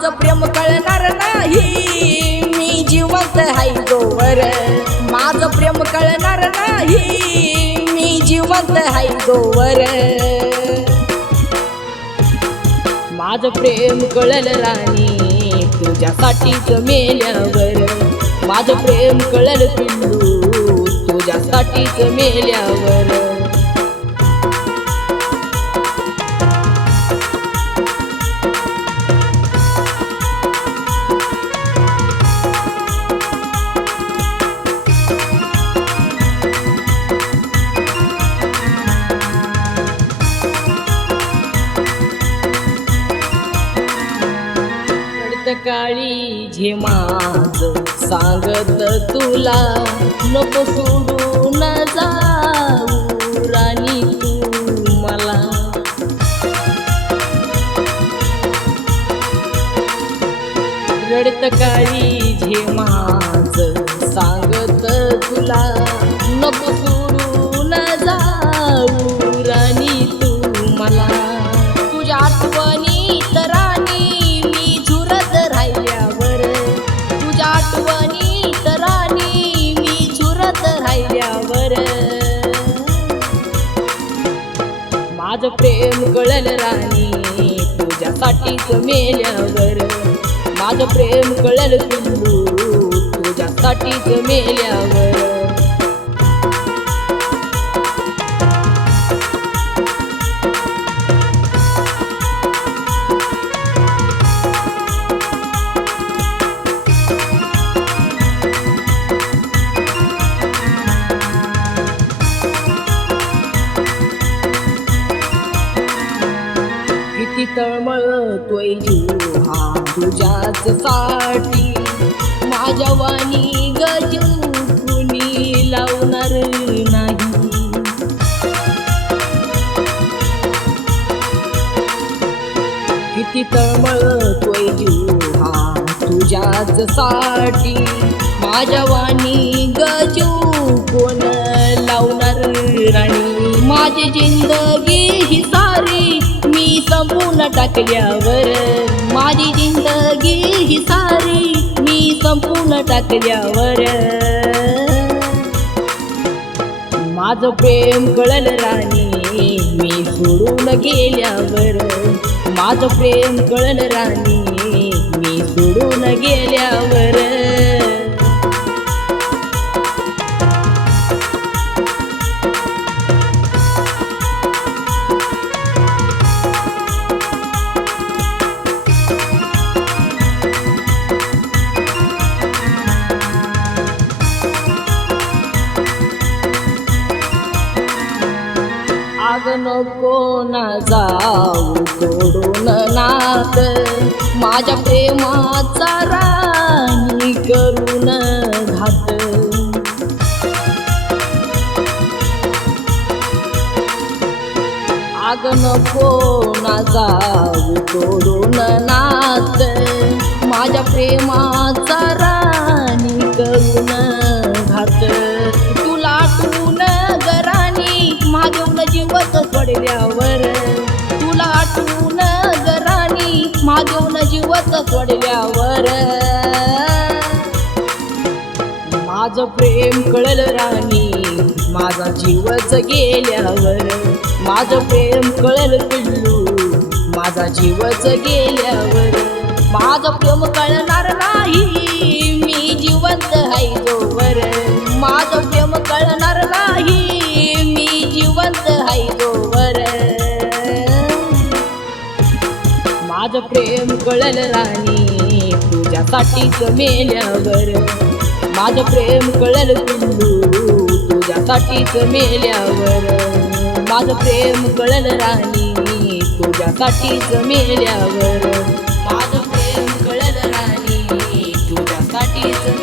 माझं प्रेम कळणार नाही मी जिवंत हाय जोवर, माझं प्रेम कळणार नाही मी जिवंत हाय जोवर, माझं प्रेम कळल राणी तुझ्यासाठीच मेल्यावर, माझं प्रेम कळल पिल्लू तुझ्यासाठीच मेल्यावर. काळी झे माझं सांगत तुला नको सोडून जाऊ राणी तू मला, रडत काळी झे माझं सांगत तुला नको सोडून जाऊ राणी तू मला, तुझ्या आठवणीत राणी राहिल्यावर, तुझ्या आठवणीत राणी मी झुरत राहिल्यावर, माझं प्रेम कळल राणी तुझ्यासाठीच मेल्यावर, माझं प्रेम कळल पिल्लू तुझ्यासाठीच मेल्यावर. किती तळमळतोय जीव हा तुझ्याच साठी, माझ्या वाणी गजू कुणी लावणार नाही, किती तळमळतोय जीव हा तुझ्याच साठी, माझ्या वाणी गजू कोण लावणार राणी, माझी जिंदगी ही सारी मी संपूर्ण टाकल्यावर, माझी जिंदगी ही सारी मी संपूर्ण टाकल्यावर, माझं प्रेम कळल राणी मी सोडून गेल्यावर, माझं प्रेम कळल राणी मी सोडून गेल्यावर. आग नको ना जाऊ तोडून नात, माझ्या प्रेमाचा राणी करून घात, आग नको ना जाऊ तोडून नात, माझ्या प्रेमाचा राणी करून घात, तुला आठवून गराणी माझ्याहून जीवच सोडल्यावर, तुला आठवून गराणी माझ्याहून जीवच सोडल्यावर, माझं प्रेम कळल राणी माझा जीवच गेल्यावर, माझं प्रेम कळल पिल्लू माझा जीवच गेल्यावर, माझं प्रेम कळणार नाही मी जिवंत हाय जोवर, माझं प्रेम कळणार नाही मी जिवंत हाय जोवर, माझं प्रेम कळल राणी तुझ्यासाठीच मेल्यावर, माझं प्रेम कळल पिल्लू तुझ्यासाठीच मेल्यावर, माझं प्रेम कळल राणी तुझ्यासाठीच मेल्यावर, माझं प्रेम कळल राणी तुझ्यासाठीच